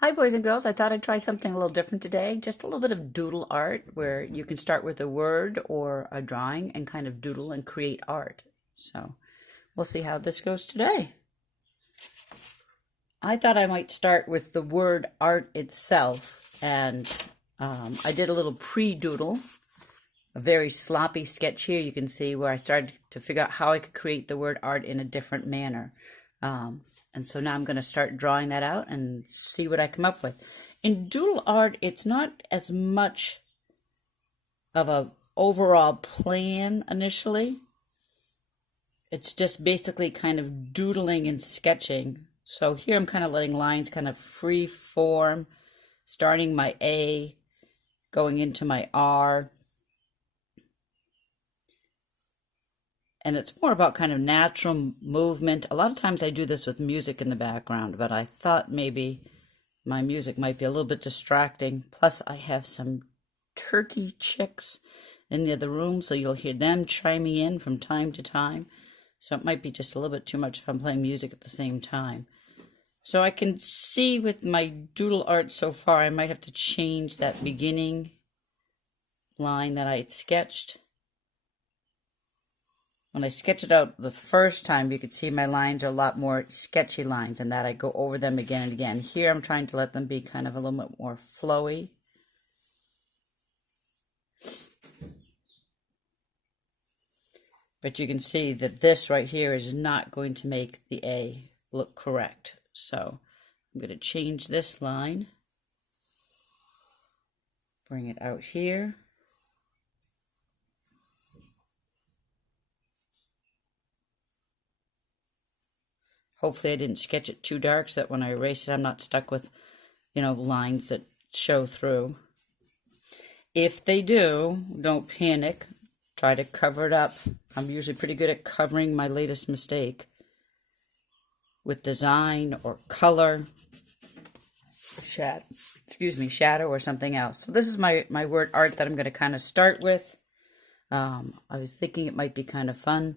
Hi, boys and girls. I thought I'd try something a little different today. Just a little bit of doodle art where you can start with a word or a drawing and kind of doodle and create art. So we'll see how this goes today. I thought I might start with the word art itself, and I did a little pre-doodle, a very sloppy sketch here. You can see where I started to figure out how I could create the word art in a different manner. And so now I'm going to start drawing that out and see what I come up with. In doodle art, it's not as much of a overall plan initially. It's just basically kind of doodling and sketching. So here I'm kind of letting lines kind of free form, starting my A, going into my R. And it's more about kind of natural movement. A lot of times I do this with music in the background, but I thought maybe my music might be a little bit distracting. Plus I have some turkey chicks in the other room, so you'll hear them chiming in from time to time. So it might be just a little bit too much if I'm playing music at the same time. So I can see with my doodle art so far, I might have to change that beginning line that I had sketched. When I sketched it out the first time, you could see my lines are a lot more sketchy lines, and that I go over them again and again. Here I'm trying to let them be kind of a little bit more flowy. But you can see that this right here is not going to make the A look correct. So I'm going to change this line, bring it out here. Hopefully I didn't sketch it too dark so that when I erase it, I'm not stuck with, lines that show through. If they do, don't panic. Try to cover it up. I'm usually pretty good at covering my latest mistake with design or color, shadow or something else. So this is my word art that I'm going to kind of start with. I was thinking it might be kind of fun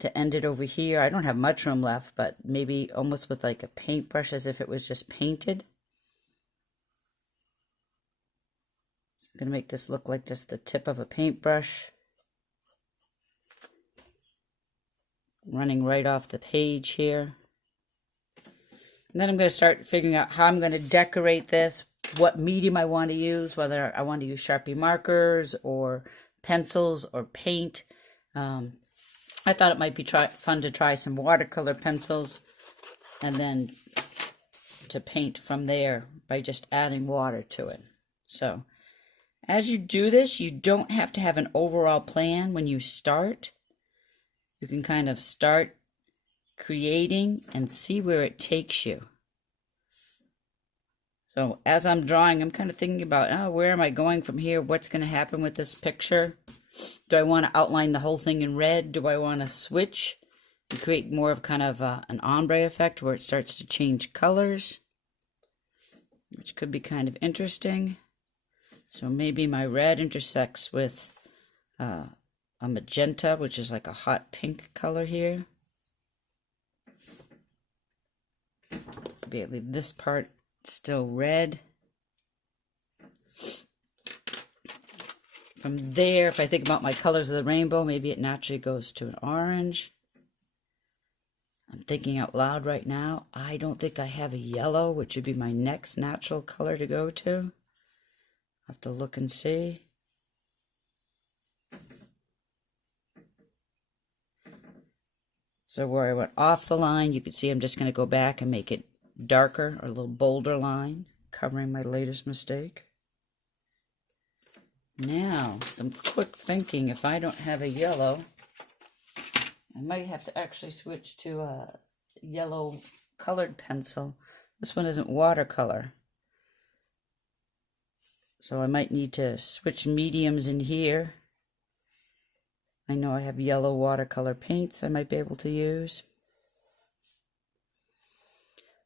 to end it over here. I don't have much room left, but maybe almost with like a paintbrush as if it was just painted. So I'm going to make this look like just the tip of a paintbrush. Running right off the page here. And then I'm going to start figuring out how I'm going to decorate this, what medium I want to use, whether I want to use Sharpie markers or pencils or paint. I thought it might be fun to try some watercolor pencils and then to paint from there by just adding water to it. So as you do this, you don't have to have an overall plan when you start. You can kind of start creating and see where it takes you. So as I'm drawing, I'm kind of thinking about, where am I going from here? What's going to happen with this picture? Do I want to outline the whole thing in red? Do I want to switch and create more of kind of an ombre effect where it starts to change colors, which could be kind of interesting. So maybe my red intersects with a magenta, which is like a hot pink color here. Maybe I leave this part still red. From there, if I think about my colors of the rainbow, maybe it naturally goes to an orange. I'm thinking out loud right now. I don't think I have a yellow, which would be my next natural color to go to. I'll have to look and see. So where I went off the line, you can see I'm just going to go back and make it darker, or a little bolder line, covering my latest mistake. Now, some quick thinking. If I don't have a yellow, I might have to actually switch to a yellow colored pencil. This one isn't watercolor, so I might need to switch mediums in here. I know I have yellow watercolor paints I might be able to use.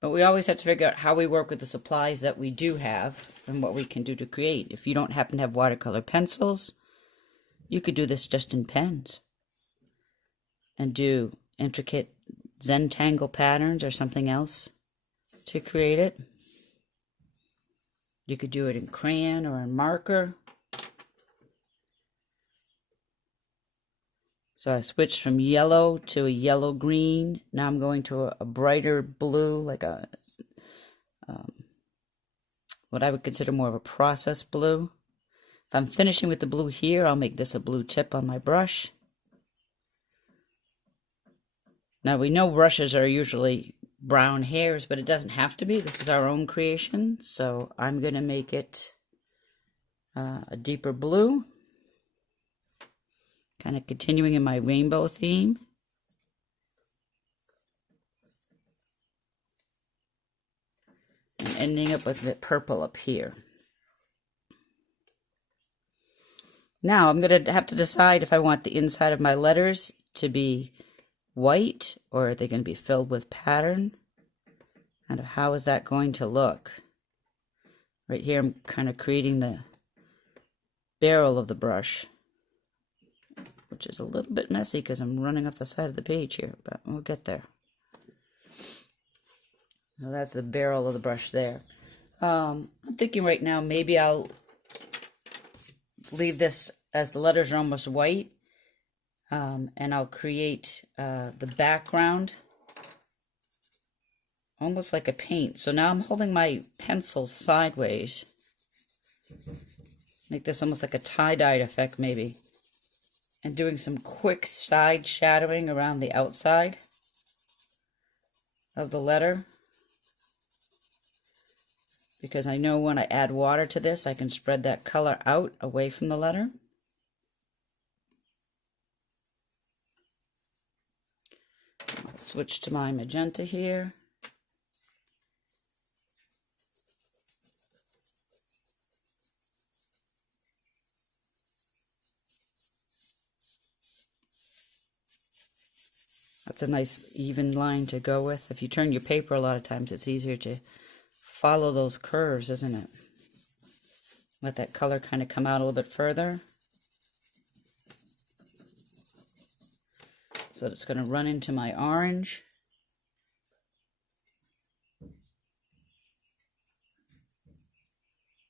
But we always have to figure out how we work with the supplies that we do have and what we can do to create. If you don't happen to have watercolor pencils, you could do this just in pens and do intricate Zentangle patterns or something else to create it. You could do it in crayon or in marker. So I switched from yellow to a yellow-green. Now I'm going to a brighter blue, like a what I would consider more of a process blue. If I'm finishing with the blue here, I'll make this a blue tip on my brush. Now we know brushes are usually brown hairs, but it doesn't have to be. This is our own creation, so I'm going to make it a deeper blue. Kind of continuing in my rainbow theme. And ending up with the purple up here. Now I'm going to have to decide if I want the inside of my letters to be white or are they going to be filled with pattern. And how is that going to look? Right here I'm kind of creating the barrel of the brush, which is a little bit messy because I'm running off the side of the page here, but we'll get there. So that's the barrel of the brush there. I'm thinking right now maybe I'll leave this as the letters are almost white, and I'll create the background almost like a paint. So now I'm holding my pencil sideways. Make this almost like a tie-dyed effect maybe. And doing some quick side shadowing around the outside of the letter. Because I know when I add water to this, I can spread that color out away from the letter. I'll switch to my magenta here. That's a nice even line to go with. If you turn your paper a lot of times, it's easier to follow those curves, isn't it? Let that color kind of come out a little bit further. So it's going to run into my orange.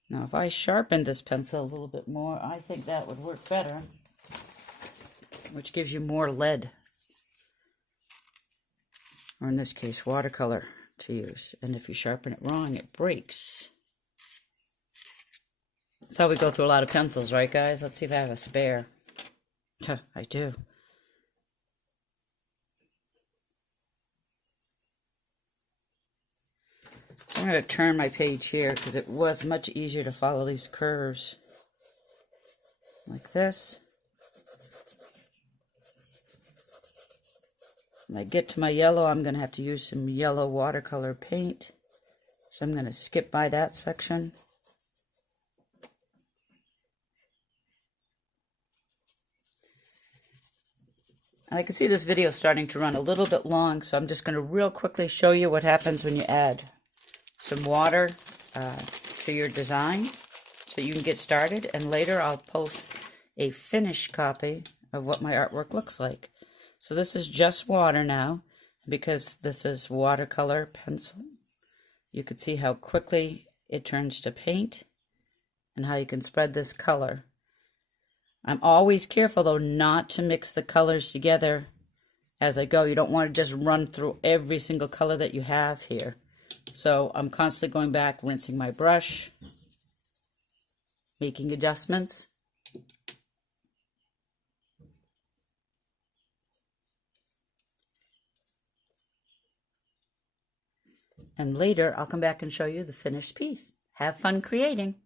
Now if I sharpen this pencil a little bit more, I think that would work better, which gives you more lead, or in this case watercolor to use. And if you sharpen it wrong, it breaks. That's how we go through a lot of pencils, right guys? Let's see if I have a spare. I do. I'm going to turn my page here because it was much easier to follow these curves like this. When I get to my yellow, I'm going to have to use some yellow watercolor paint. So I'm going to skip by that section. And I can see this video starting to run a little bit long, so I'm just going to real quickly show you what happens when you add some water to your design so you can get started. And later I'll post a finished copy of what my artwork looks like. So this is just water now, because this is watercolor pencil. You can see how quickly it turns to paint and how you can spread this color. I'm always careful though not to mix the colors together as I go. You don't want to just run through every single color that you have here. So I'm constantly going back, rinsing my brush, making adjustments. And later, I'll come back and show you the finished piece. Have fun creating.